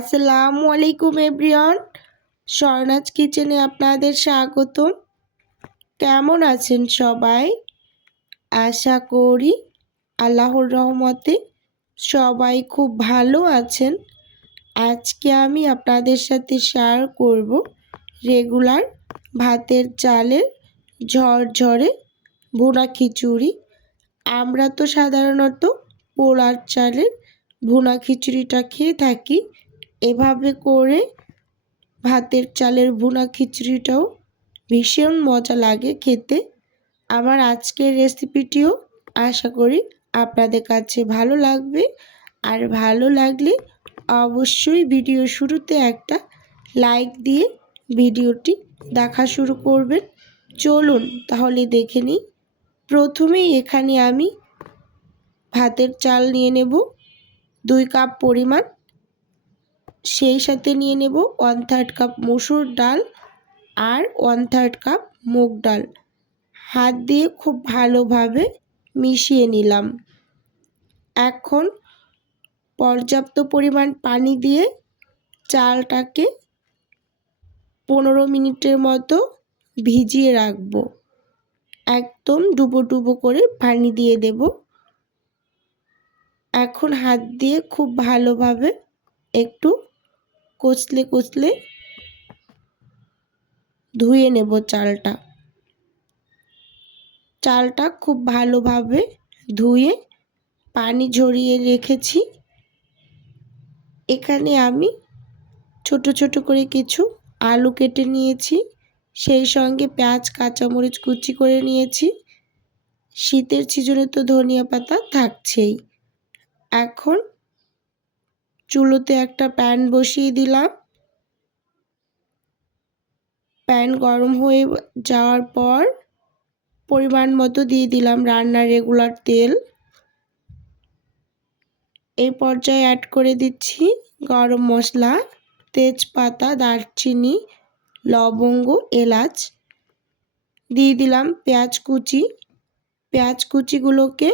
আসসালামু আলাইকুম এভরিওয়ান। স্বর্ণাজ কিচেনে আপনাদের স্বাগত কেমন আছেন সবাই? আশা করি আল্লাহর রহমতে সবাই খুব ভালো আছেন। আজকে আমি আপনাদের সাথে শেয়ার করব রেগুলার ভাতের চালের ঝরঝরে ভুনা খিচুড়ি। আমরা তো সাধারণত পোলার চালের ভুনা খিচুড়িটা খেয়ে থাকি। এভাবে করে ভাতের চালের ভুনা খিচুড়িটাও ভীষণ মজা লাগে খেতে। আমার আজকের রেসিপিটিও আশা করি আপনাদের কাছে ভালো লাগবে। আর ভালো লাগলে অবশ্যই ভিডিও শুরুতে একটা লাইক দিয়ে ভিডিওটি দেখা শুরু করবেন। চলুন তাহলে দেখে নিই। প্রথমেই এখানে আমি ভাতের চাল নিয়ে নেব। দুই কাপ পরিমাণ সেই সাথে নিয়ে নেব ওয়ান থার্ড কাপ মসুর ডাল আর ওয়ান থার্ড কাপ মুগ ডাল। হাত দিয়ে খুব ভালোভাবে মিশিয়ে নিলাম। এখন পর্যাপ্ত পরিমাণ পানি দিয়ে চালটাকে পনেরো মিনিটের মতো ভিজিয়ে রাখব। একদম ডুবো ডুবো করে পানি দিয়ে দেব। এখন হাত দিয়ে খুব ভালোভাবে একটু কচলে কচলে ধুয়ে নেব চালটা। চালটা খুব ভালোভাবে ধুয়ে পানি ঝরিয়ে রেখেছি। এখানে আমি ছোট ছোট করে কিছু আলু কেটে নিয়েছি, সেই সঙ্গে পেঁয়াজ, কাঁচামরিচ কুচি করে নিয়েছি। শীতের সিজনে তো ধনিয়া পাতা থাকছেই। এখন চুলোতে একটা প্যান বসিয়ে দিলাম। প্যান গরম হয়ে যাওয়ার পর পরিমাণ মতো দিয়ে দিলাম রান্নার রেগুলার তেল। এই পর্যায়ে অ্যাড করে দিচ্ছি গরম মশলা, তেজপাতা, দারচিনি, লবঙ্গ, এলাচ। দিয়ে দিলাম পেঁয়াজ কুচি। পেঁয়াজ কুচিগুলোকে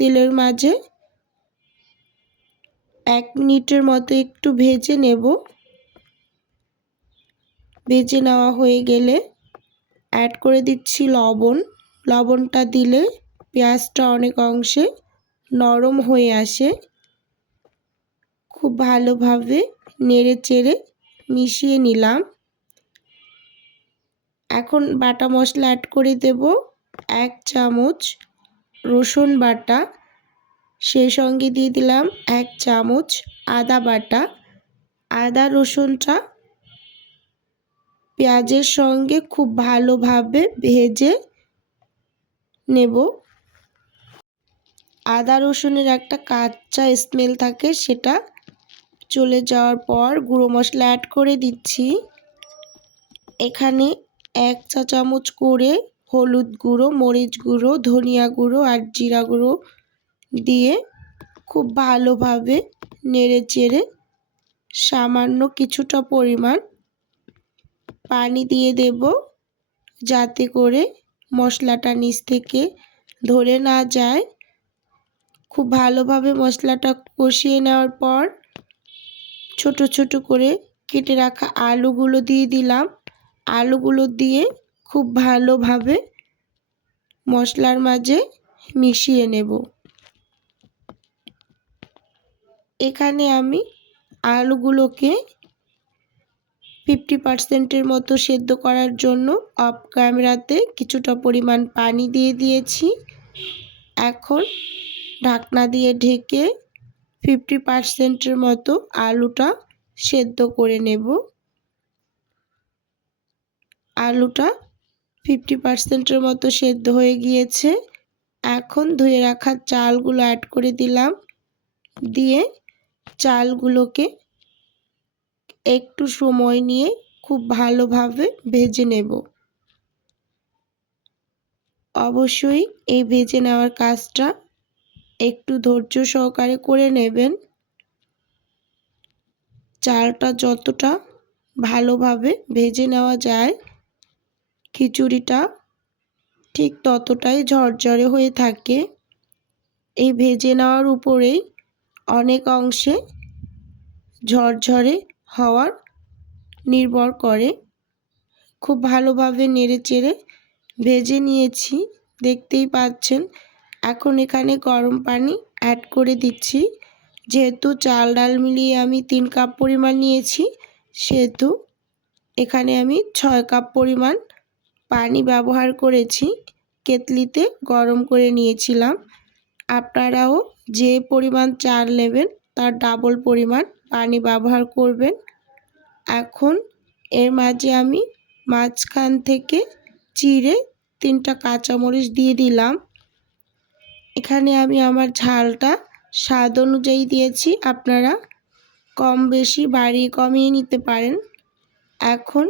তেলের মাঝে এক মিনিটের মতো একটু ভেজে নেব। ভেজে নেওয়া হয়ে গেলে অ্যাড করে দিচ্ছি লবণ। লবণটা দিলে পেঁয়াজটা অনেক অংশে নরম হয়ে আসে। খুব ভালোভাবে নেড়ে চেড়ে মিশিয়ে নিলাম। এখন বাটা মশলা অ্যাড করে দেব। এক চামচ রসুন বাটা। সেই সঙ্গে দিয়ে দিলাম এক চামচ আদা বাটা, আদা রসুনটা। পেঁয়াজের সঙ্গে খুব ভালোভাবে ভেজে নেব। আদা রসুনের একটা কাঁচা স্মেল থাকে, সেটা চলে যাওয়ার পর গুঁড়ো মশলা অ্যাড করে দিচ্ছি। এখানে এক চা চামচ করে হলুদ গুঁড়ো, মরিচ গুঁড়ো, ধনিয়া গুঁড়ো আর জিরা গুঁড়ো দিয়ে খুব ভালোভাবে নেড়ে চেড়ে সামান্য কিছুটা পরিমাণ পানি দিয়ে দেব যাতে করে মশলাটা নিচ থেকে ধরে না যায়। খুব ভালোভাবে মশলাটা কষিয়ে নেওয়ার পর ছোট ছোট করে কেটে রাখা আলুগুলো দিয়ে দিলাম। আলুগুলো দিয়ে খুব ভালোভাবে মশলার মাঝে মিশিয়ে নেব। এখানে আমি আলুগুলোকে ফিফটি পার্সেন্টের মতো সেদ্ধ করার জন্য অফ ক্যামেরাতে কিছুটা পরিমাণ পানি দিয়ে দিয়েছি। এখন ঢাকনা দিয়ে ঢেকে ফিফটি পার্সেন্টের মতো আলুটা সেদ্ধ করে নেব। আলুটা ফিফটি পার্সেন্টের মতো সেদ্ধ হয়ে গিয়েছে। এখন ধুয়ে রাখা চালগুলো অ্যাড করে দিলাম। দিয়ে চালগুলোকে একটু সময় নিয়ে খুব ভালোভাবে ভেজে নেব। অবশ্যই এই ভেজে নেওয়ার কাজটা একটু ধৈর্য সহকারে করে নেবেন। চালটা যতটা ভালোভাবে ভেজে নেওয়া যায়, খিচুড়িটা ঠিক ততটাই ঝরঝরে হয়ে থাকে। এই ভেজে নেওয়ার উপরেই অনেক অংশে ঝরঝরে হওয়ার নির্ভর করে। খুব ভালোভাবে নেড়ে চেড়ে ভেজে নিয়েছি, দেখতেই পাচ্ছেন। এখন এখানে গরম পানি অ্যাড করে দিচ্ছি। যেহেতু চাল ডাল মিলিয়ে আমি তিন কাপ পরিমাণ নিয়েছি, সেহেতু এখানে আমি ছয় কাপ পরিমাণ পানি ব্যবহার করেছি। কেতলিতে গরম করে নিয়েছিলাম। আপনারাও যে পরিমাণ চাল নেবেন, তার ডাবল পরিমাণ পানি ব্যবহার করবেন। এখন এর মাঝে আমি মাঝখান থেকে চিড়ে তিনটা কাঁচামরিচ দিয়ে দিলাম। এখানে আমি আমার ঝালটা স্বাদ অনুযায়ী দিয়েছি, আপনারা কম বেশি বাড়িয়ে কমিয়ে নিতে পারেন। এখন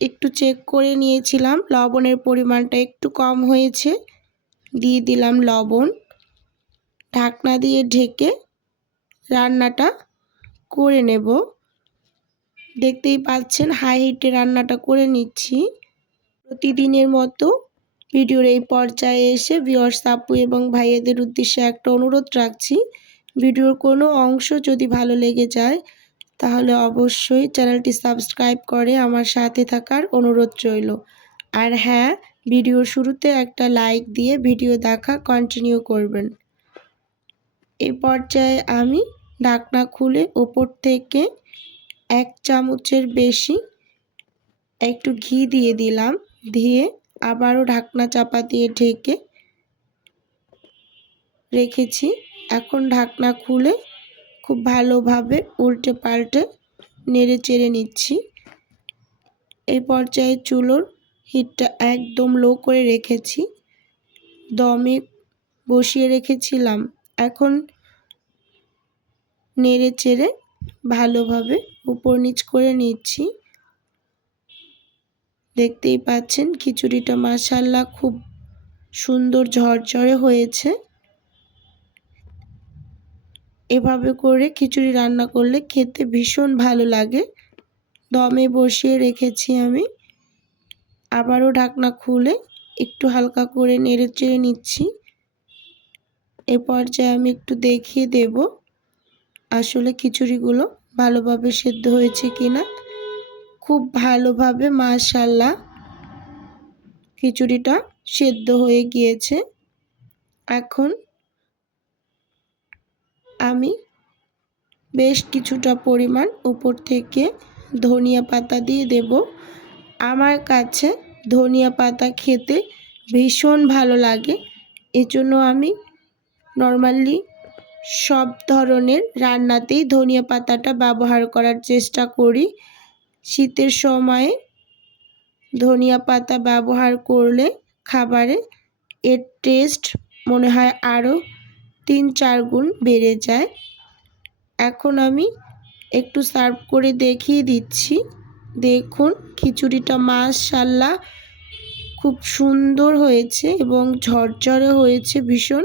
একটু চেক করে নিয়েছিলাম, লবণের পরিমাণটা একটু কম হয়েছে, দিয়ে দিলাম লবণ। ঢাকনা দিয়ে ঢেকে রান্নাটা করে নেব। দেখতেই পাচ্ছেন হাই হিটে রান্নাটা করে নিচ্ছি। প্রতিদিনের মতো ভিডিওর এই পর্যায়ে এসে ভিওর্স আপু এবং ভাইয়েদের উদ্দেশ্যে একটা অনুরোধ রাখছি। ভিডিওর কোনো অংশ যদি ভালো লেগে যায়, তাহলে অবশ্যই চ্যানেলটি সাবস্ক্রাইব করে আমার সাথে থাকার অনুরোধ রইল। আর হ্যাঁ ভিডিওর শুরুতে একটা লাইক দিয়ে ভিডিও দেখা কন্টিনিউ করবেন। এই পর্যায়ে আমি ঢাকনা খুলে ওপর থেকে এক চামচের বেশি একটু ঘি দিয়ে দিলাম। দিয়ে আবারও ঢাকনা চাপা দিয়ে ঢেকে রেখেছি। এখন ঢাকনা খুলে খুব ভালোভাবে উল্টে পাল্টে নেড়ে চেড়ে নিচ্ছি। এই পর্যায়ে চুলোর হিটটা একদম লো করে রেখেছি। দমে বসিয়ে রেখেছিলাম। এখন নেড়ে চেড়ে ভালোভাবে উপর নিচ করে নিচ্ছি। দেখতেই পাচ্ছেন খিচুড়িটা মাসাল্লা খুব সুন্দর ঝরঝরে হয়েছে। এভাবে করে খিচুড়ি রান্না করলে খেতে ভীষণ ভালো লাগে। দমে বসিয়ে রেখেছি আমি। আবারও ঢাকনা খুলে একটু হালকা করে নেড়ে চেড়ে নিচ্ছি। এ পর্যায়ে আমি একটু দেখিয়ে দেব আসলে খিচুড়িগুলো ভালোভাবে সেদ্ধ হয়েছে কিনা। খুব ভালোভাবে মাশাল্লাহ খিচুড়িটা সেদ্ধ হয়ে গিয়েছে। এখন আমি বেশ কিছুটা পরিমাণ উপর থেকে ধনিয়া পাতা দিয়ে দেব। আমার কাছে ধনিয়া পাতা খেতে ভীষণ ভালো লাগে। এজন্য আমি নর্মালি সব ধরনের রান্নাতেই ধনিয়া পাতাটা ব্যবহার করার চেষ্টা করি। শীতের সময়ে ধনিয়া পাতা ব্যবহার করলে খাবারে এর টেস্ট মনে হয় আরও তিন চার গুণ বেড়ে যায়। এখন আমি একটু সার্ভ করে দেখিয়ে দিচ্ছি। দেখুন, খিচুড়িটা মাশাল্লাহ খুব সুন্দর হয়েছে এবং ঝরঝরে হয়েছে ভীষণ।